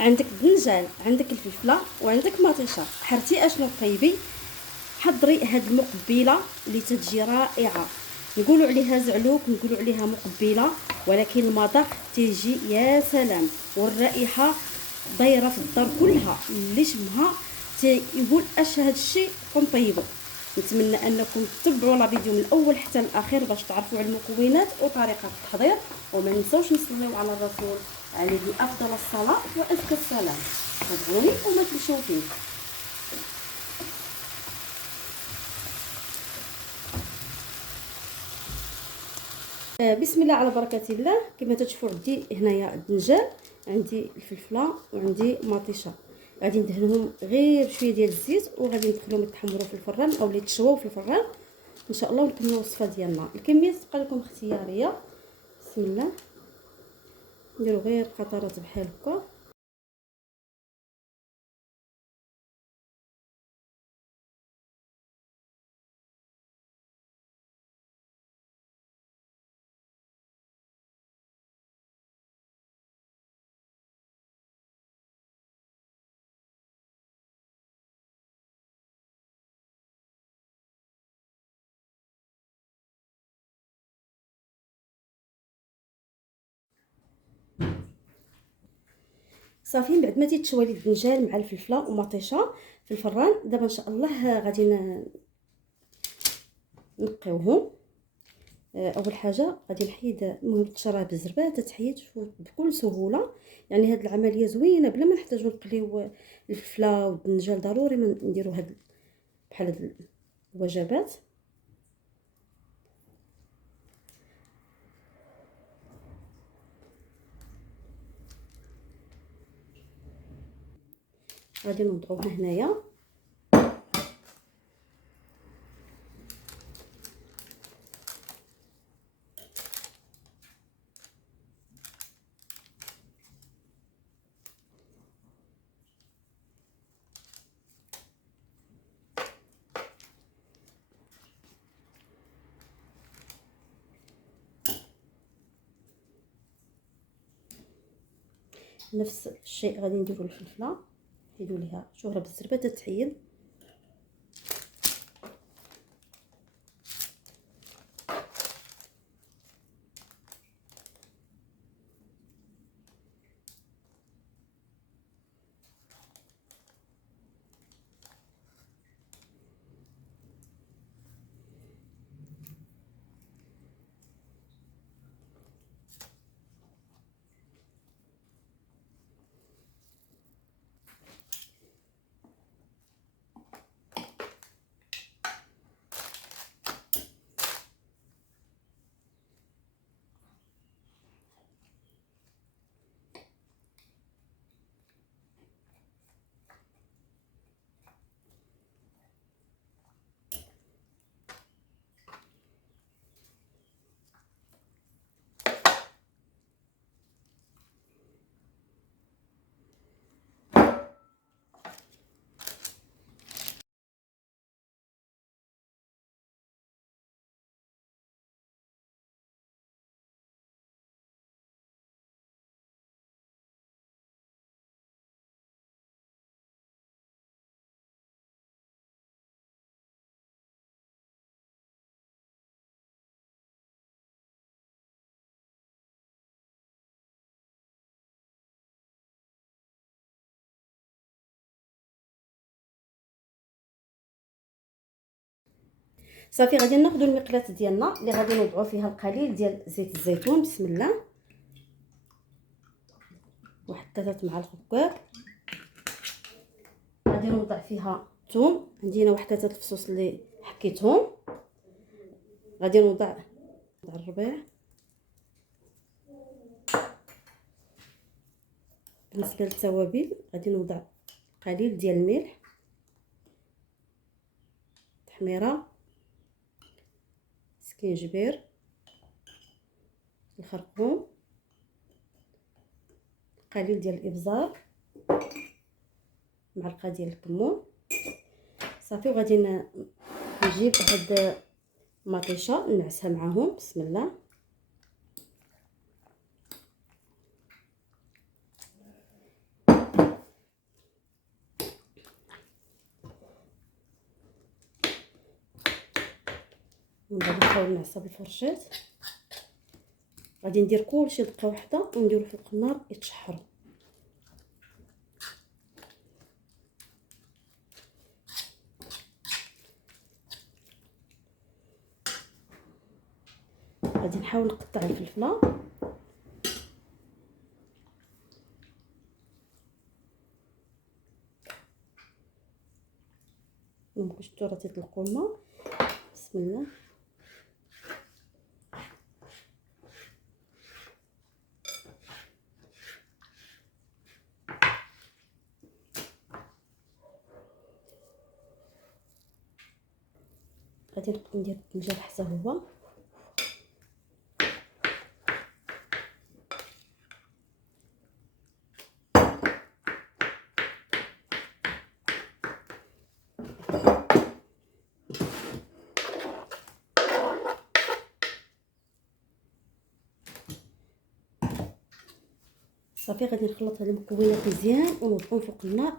عندك الدنجان، عندك الفلفله، وعندك مطيشه. حرتي اشنو طيبي؟ حضري هاد المقبله اللي تتجي رائعه. نقولوا عليها زعلوك، نقولوا عليها مقبله، ولكن المذاق تيجي يا سلام، والرائحه دايره في الدار كلها. اللي شمها تيقول اش هاد الشيء كنطيبو. نتمنى انكم تتبعوا لا فيديو من الاول حتى الاخير باش تعرفوا على المكونات وطريقه التحضير. وما ننسوش نصليو على الرسول عليه افضل الصلاه وازكى السلام. تابعوني وما تمشيو فيه. بسم الله على بركه الله. كما تشوفوا عندي هنايا الدنجال، عندي الفلفله، وعندي مطيشه. غادي ندهنهم غير شويه ديال الزيت، وغادي ندخلهم يتحمروا في الفران او يتشواو في الفران ان شاء الله، ونكملوا الوصفه ديالنا. الكميه تبقى لكم اختياريه. بسم الله، نديروا غير قطرات بحال هكا. صافي، بعد ما تيتشوى لي الدنجال مع الفلفله ومطيشه في الفران، دابا ان شاء الله غادي نقيوهم. اول حاجه غادي نحيد المهم القشره بالزربه، تتحيد بكل سهوله. يعني هاد العمليه زوينه بلا ما نحتاجو نقليو الفلفله والدنجال. ضروري ما نديرو هاد بحال هاد الوجبات. غادي نوضعوها هنايا. نفس الشيء غادي نديرو الفلفله، نحيدو ليها شهره بالزربه تتحيد. صافي، غادي ناخذ المقلاة ديالنا اللي غادي نوضعوا فيها القليل ديال زيت الزيتون. بسم الله. واحد 3 معالق كبار. غادي نوضع فيها الثوم، عندي هنا واحد 3 الفصوص اللي حكيتهم. غادي نوضع الربيع. بالنسبه للتوابل غادي نوضع قليل ديال الملح، تحميره، سكينجبير، الخرقوم، قليل ديال الابزار، معلقه ديال الكمون. صافي، وغادي نجيب هاد المطيشه نعسها معاهم. بسم الله. ومن بعد نحاول نعصب الفرشات. غادي ندير كلشي دقه واحده ونديرو فوق النار يتشحروا. غادي نحاول نقطع الفلفله ممكن شفتو راه تيطلقوا الماء. بسم الله. غادي ندير البتنجان حتى هو. صافي غادي نخلط هاد المكونات مزيان ونوضعهم فوق النار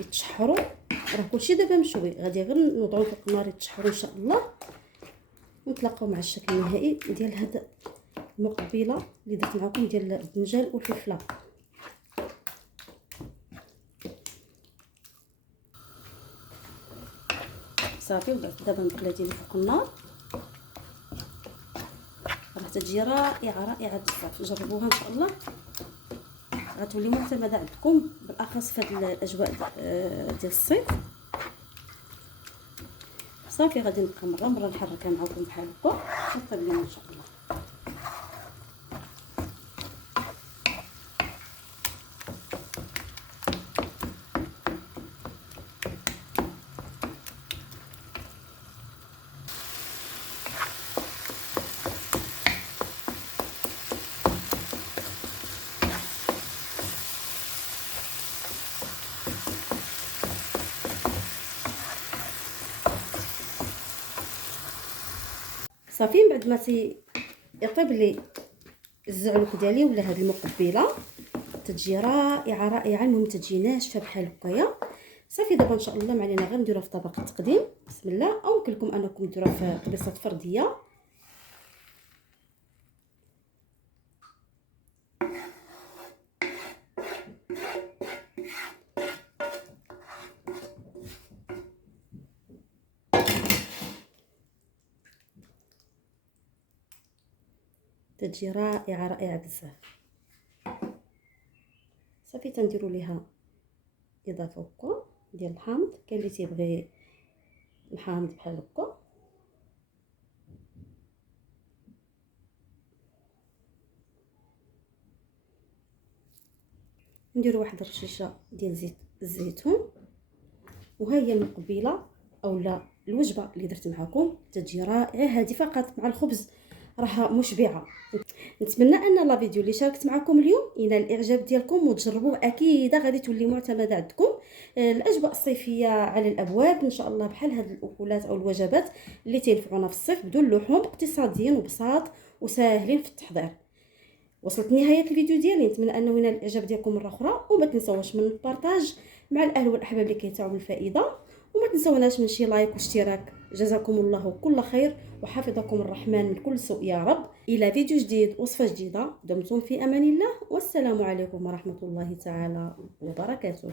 يتشحروا. راه كلشي دابا مشوي، غادي غير نوضعهم فوق النار يتشحروا ان شاء الله، ونتلاقاو مع الشكل النهائي ديال هاد المقبله اللي درت معكم ديال البتنجان والفلفله. صافي وضعت دابا المقله ديالي فوق النار، راه تتجي رائعه بزاف. جربوها ان شاء الله غتولي معتمده عندكم، بالاخص في هاد الاجواء ديال الصيف. صافي غادي نبقى مره نحركها معكم بحال هكا حتى تبين ان شاء الله. صافي من بعد ما يطيب لي الزعلوك ديالي ولا هاد المقبله تتجي رائعه. المهم تتجي ناشفه بحال هكايا. صافي دابا ان شاء الله ما علينا غير نديروها في طبق التقديم. بسم الله. او يمكن لكم انكم ديروها في قبيصات فرديه. تتجي رائعه بزاف. صافي تنديروا ليها اضافه هكا ديال الحامض. كاين اللي تيبغي الحامض بحال هكا. نديروا واحد الرشيشه ديال زيت الزيتون. وها هي المقبله اولا الوجبه اللي درت معكم تتجي رائعه. هذه فقط مع الخبز راها مشبعه. نتمنى ان لا فيديو اللي شاركت معكم اليوم ينال الاعجاب ديالكم وتجربوه. اكيد غادي تولي معتمده عندكم. الاجواء الصيفيه على الابواب ان شاء الله، بحال هاد الاكلات او الوجبات اللي تنفعونا في الصيف بدون لحوم، اقتصاديين وبساط وساهلين في التحضير. وصلت نهايه الفيديو ديالي. نتمنى انه ينال الاعجاب ديالكم مره اخرى، وما تنساوش من البارطاج مع الاهل والاحباب اللي كيتعاونوا بالفائده، وما تنساوناش من شي لايك واشتراك. جزاكم الله كل خير وحفظكم الرحمن من كل سوء يا رب. الى فيديو جديد وصفه جديده. دمتم في امان الله، والسلام عليكم ورحمه الله تعالى وبركاته.